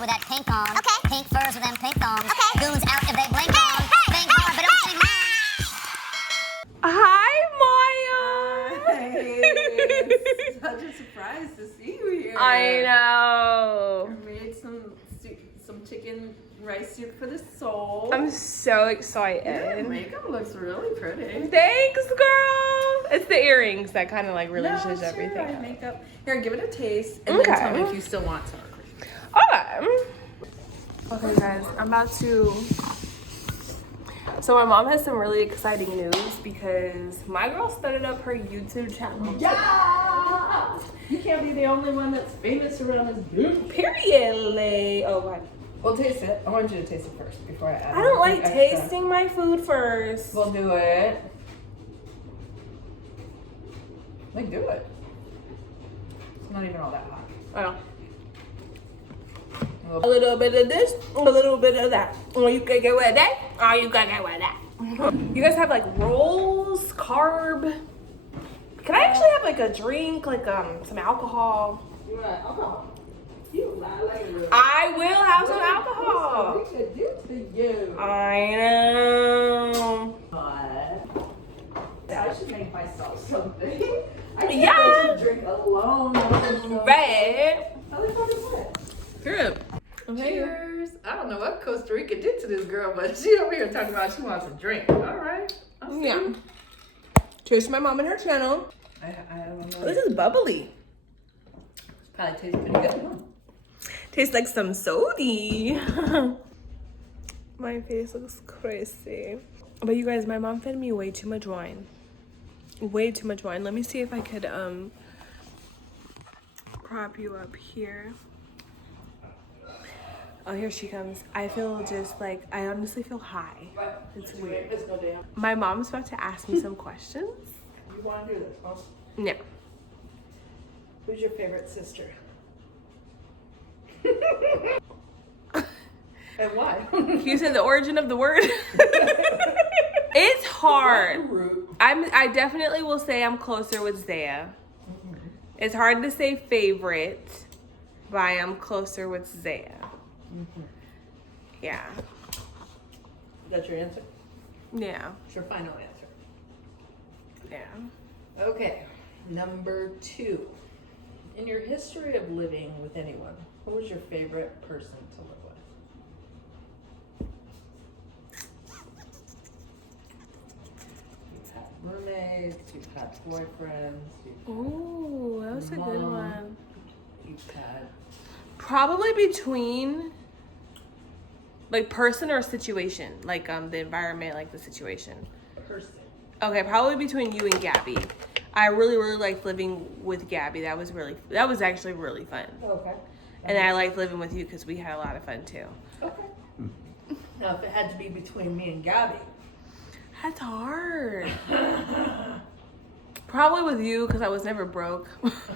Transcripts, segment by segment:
with that pink on. Okay. Pink furs with them pink thongs. Okay. Goons out if they blink on. Think hard, but don't think long. Hi, Maya. Hey, it's such a surprise to see you here. I know. I made some chicken rice soup for the soul. I'm so excited. Your makeup looks really pretty. Thanks, girl. It's the earrings that kind of like really shows everything. Right, up. makeup. Here, give it a taste, and Okay. then tell me if you still want sour cream. Okay, guys, I'm about to. So my mom has some really exciting news because my girl started up her YouTube channel. Yeah! You can't be the only one that's famous around this group. Period. Oh, what? Well, taste it. I want you to taste it first before I add. I don't like anything extra. tasting my food first. We'll do it. Like, do it. It's not even all that hot. I don't. A little bit of this, a little bit of that. Or you can get with that, or you can get with that. You guys have like rolls, carb. Can I actually have like a drink, like some alcohol? You want alcohol? You lie like a real. I will have some alcohol. What we could do to you? I know. I should make myself something. I can't Yeah. let you drink alone. Right. How the fuck is that? Good. Cheers. I don't know what Costa Rica did to this girl, but she over here talking about she wants a drink. All right. I'll see. Yeah. Cheers to my mom and her channel. I don't know. This is bubbly. Probably tastes pretty good. Huh? Tastes like some sody. My face looks crazy. But you guys, my mom fed me way too much wine. Way too much wine. Let me see if I could prop you up here. Oh, here she comes. I feel just like, I honestly feel high. It's weird. Let's go down. My mom's about to ask me some questions. You want to do this, huh? No. Who's your favorite sister? And why? You said the origin of the word? It's hard. I definitely will say I'm closer with Zaya. It's hard to say favorite, but I am closer with Zaya. Yeah. That's your answer? Yeah. It's your final answer. Yeah. Okay. Number 2. In your history of living with anyone, who was your favorite person to live with? You've had roommates, you've had boyfriends, Ooh, that was a good Mom. one. you've had Probably between like person or situation, like the environment, like the situation. person. Okay, probably between you and Gabby. I really liked living with Gabby. That was actually really fun. Okay. And I liked living with you because we had a lot of fun too. Okay. Now, if it had to be between me and Gabby, That's hard. Probably with you because I was never broke.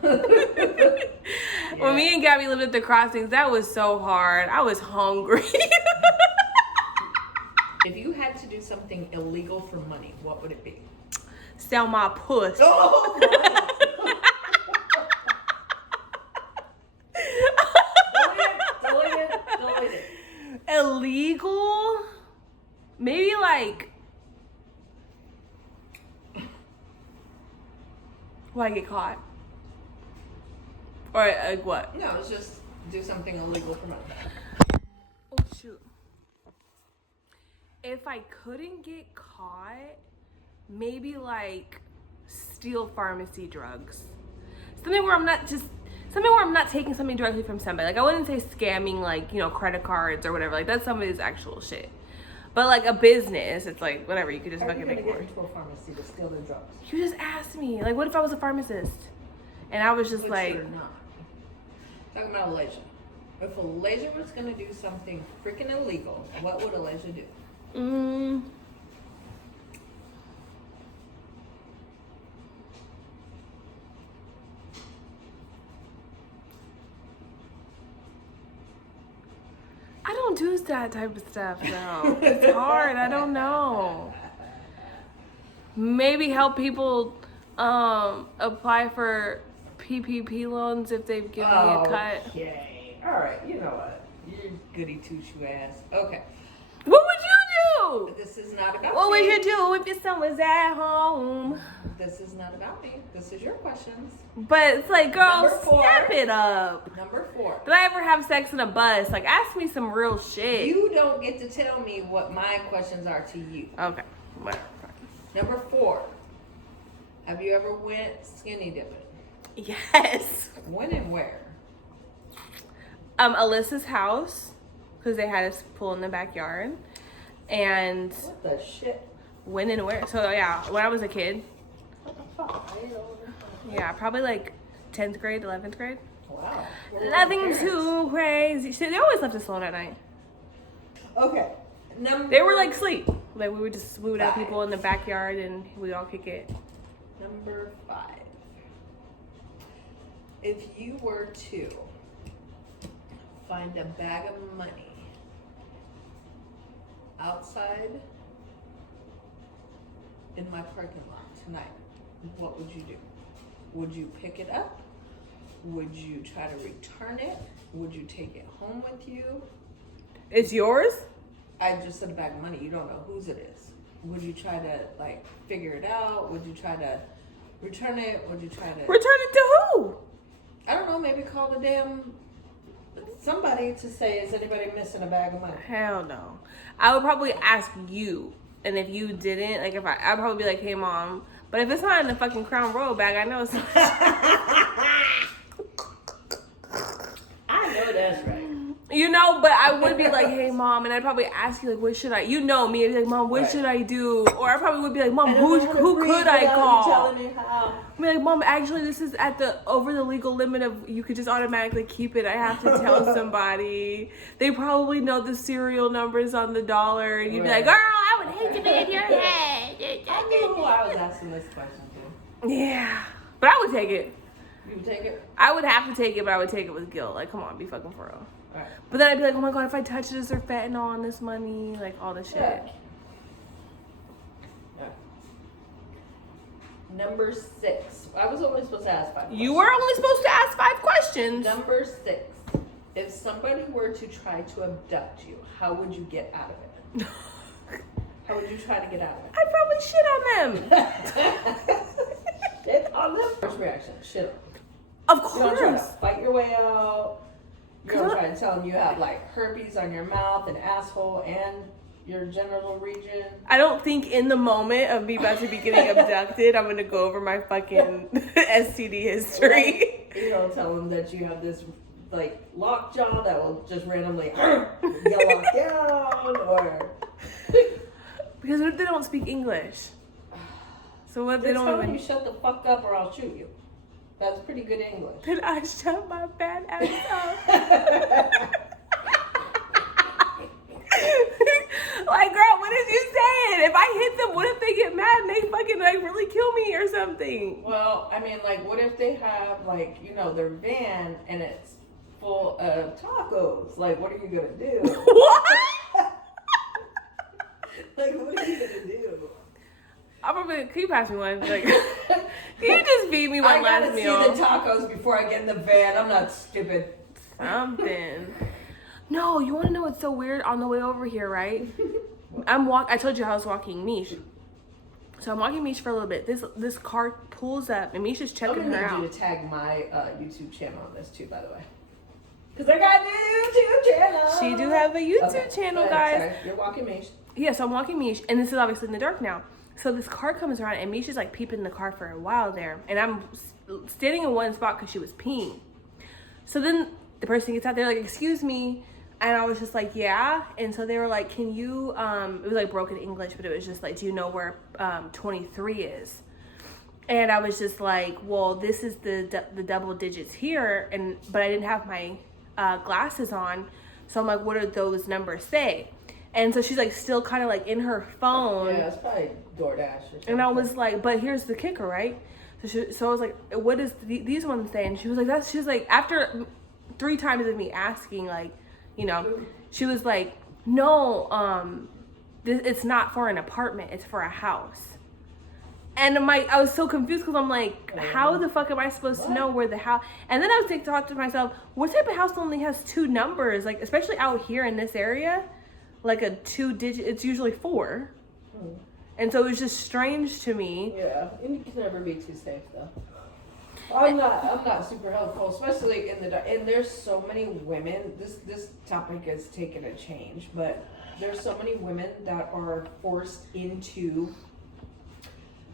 When me and Gabby lived at the Crossings, that was so hard. I was hungry. if you had to do something illegal for money, what would it be? Sell my puss. Oh! Delete it. Illegal? Maybe like... Will I get caught? Or like what? No, it's just do something illegal for money. Oh shoot. If I couldn't get caught, maybe like steal pharmacy drugs. Something where I'm not taking something directly from somebody. Like I wouldn't say scamming like, you know, credit cards or whatever. Like that's somebody's actual shit. But like a business, it's like whatever, you could just How are you fucking gonna make get more. into a pharmacy to steal their drugs? You just asked me. Like what if I was a pharmacist? And I was just Which like, you're not. Talking about Elijah. If Elijah was gonna do something freaking illegal, what would Elijah do? I don't do that type of stuff though. It's hard. I don't know. Maybe help people apply for PPP loans if they've given me a cut. Okay. All right. You know what? Goody two-shoe ass. Okay. What would you do? This is not about What me. would you do if your son was at home? This is not about me. This is your questions. But it's like, girl, Number 4. step it up. Number 4. Did I ever have sex in a bus? Like, ask me some real shit. You don't get to tell me what my questions are to you. Okay, whatever. Number 4. Have you ever went skinny dipping? Yes. When and where? Alyssa's house, because they had a pool in the backyard. And What the shit? when and where? So, yeah, when I was a kid. What the fuck? Yeah, probably like 10th grade, 11th grade. Wow. Nothing too crazy. Shit, they always left us alone at night. Okay. They were like sleep. Like we would have 5. people in the backyard and we all kick it. Number 5. If you were to find a bag of money outside in my parking lot tonight, what would you do? Would you pick it up? Would you try to return it? Would you take it home with you? It's yours? I just said a bag of money. You don't know whose it is. Would you try to like figure it out? Would you try to return it? Would you try to? Return it to who? I don't know. Maybe call the damn somebody to say, is anybody missing a bag of money? Hell no. I would probably ask you. And if you didn't, like I'd probably be like, hey mom. But if it's not in the fucking Crown Royal bag, I know it's I know that's right. you know, but I would be like, hey mom, and I'd probably ask you like, what should I? You know me, I'd be like, mom, what Right. should I do? Or I probably would be like, mom, who could I call? Me how. I'd be like, mom, actually, this is over the legal limit of you could just automatically keep it. I have to tell somebody. They probably know the serial numbers on the dollar, and you'd be like, girl, I would hate to be in your head. I knew who I was asking this question to. Yeah, but I would take it. You would take it? I would have to take it, but I would take it with guilt. Like, come on, be fucking for real. Alright. But then I'd be like, oh my god, if I touch it, is there fentanyl on this money? Like all this shit. Yeah. Yeah. Number 6. I was only supposed to ask 5 questions. You were only supposed to ask 5 questions. Number 6. If somebody were to try to abduct you, how would you get out of it? How would you try to get out of it? I'd probably shit on them. Shit on them? First reaction, shit Of on them. You don't try to course. fight your way out. You don't try to tell them you have like herpes on your mouth and asshole and your genital region. I don't think in the moment of me about to be getting abducted, I'm gonna go over my fucking STD history. You don't tell them that you have this like lockjaw that will just randomly get locked down or. Because what if they don't speak English? So what if they Just don't tell them even... you shut the fuck up or I'll shoot you. That's pretty good English. Then I shut my fat ass up. Like, girl, what is you saying? If I hit them, what if they get mad and they fucking like really kill me or something? Well, I mean, like, what if they have, like, you know, their van and it's full of tacos? Like, what are you gonna do? What? Like, what are you gonna do? I'm probably, can you pass me one? Like, can you just feed me I one gotta last see meal? the tacos before I get in the van. I'm not stupid. Something. No, you want to know what's so weird? On the way over here, right? I told you I was walking Mish. So I'm walking Mish for a little bit. This car pulls up and Mish is I'm checking gonna her need out. you to tag my YouTube channel on this too, by the way. Because I got a new YouTube channel. She do have a YouTube Okay, channel, go guys. ahead, sorry. You're walking me. Yeah, so I'm walking Mish, and this is obviously in the dark now. So this car comes around, and Mish is like peeping in the car for a while there, and I'm standing in one spot because she was peeing. So then the person gets out there like, excuse me, and I was just like, yeah. And so they were like, can you, it was like broken English, but it was just like, do you know where 23 is? And I was just like, well, this is the double digits here, but I didn't have my glasses on, so I'm like, what do those numbers say? And so she's like still kind of like in her phone. Yeah, it's probably DoorDash or something. And I was like, but here's the kicker, right? So I was like, what does these ones say? And she was like, she was like, after 3 times of me asking, like, you know, she was like, no, it's not for an apartment, it's for a house. And I was so confused because I'm like, how the fuck am I supposed to know where the house? And then I was thinking to myself, what type of house only has 2 numbers? Like, especially out here in this area, like a 2-digit, it's usually 4. And so it was just strange to me. Yeah, and you can never be too safe though. I'm not super helpful, especially in the dark. And there's so many women. This topic is taking a change, but there's so many women that are forced into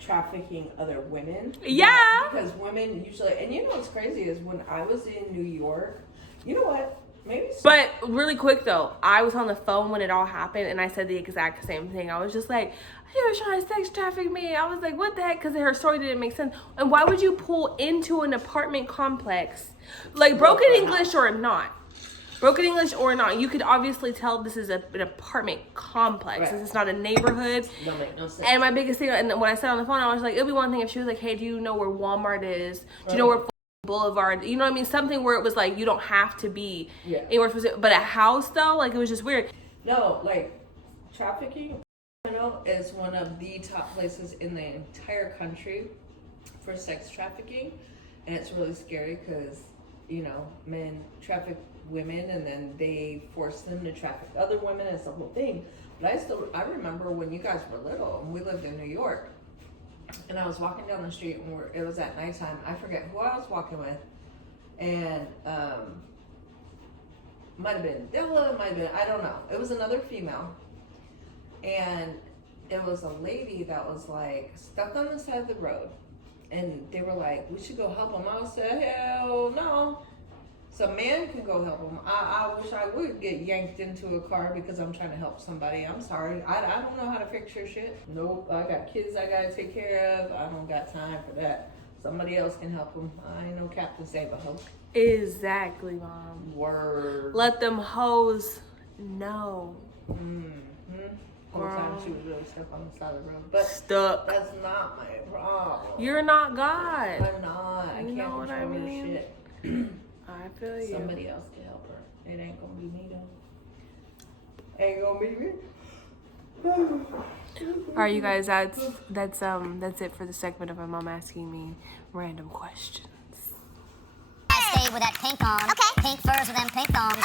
trafficking other women. Yeah. Because women usually, and you know what's crazy is when I was in New York, you know what? Maybe. But really quick though, I was on the phone when it all happened, and I said the exact same thing. I was just like, "She was trying to sex traffic me." I was like, "What the heck?" Because her story didn't make sense. And why would you pull into an apartment complex, like broken English or not? Broken English or not, you could obviously tell this is an apartment complex. Right. This is not a neighborhood. Don't make no sense. And my biggest thing, and when I said on the phone, I was like, it'd be one thing if she was like, "Hey, do you know where Walmart is? Do you know where Boulevard?" You know what I mean? Something where it was like, you don't have to be anywhere specific. But a house though, like it was just weird. No, like trafficking, you know, is one of the top places in the entire country for sex trafficking, and it's really scary because you know men traffic women and then they force them to traffic other women. It's the whole thing. But I remember when you guys were little and we lived in New York, and I was walking down the street and it was at nighttime. I forget who I was walking with, and might have been Dilla, might have been, I don't know. It was another female, and it was a lady that was like stuck on the side of the road, and they were like, "We should go help them." I said, "Hell no." Some man can go help them. I wish I would get yanked into a car because I'm trying to help somebody. I'm sorry. I don't know how to fix your shit. Nope. I got kids I gotta take care of. I don't got time for that. Somebody else can help them. I ain't no Captain Save-A-Ho. Exactly, Mom. Word. Let them hoes know. Whole time she was really stuck on the side of the road. But Stuck. that's not my problem. You're not God. I'm not. I You can't know what I control her mean? shit. I feel you. Somebody else can help her. It ain't gonna be me though. Ain't gonna be me. All right, you guys. That's it for the segment of my mom asking me random questions. I stayed with that pink on. Okay. Pink furs with them pink thongs.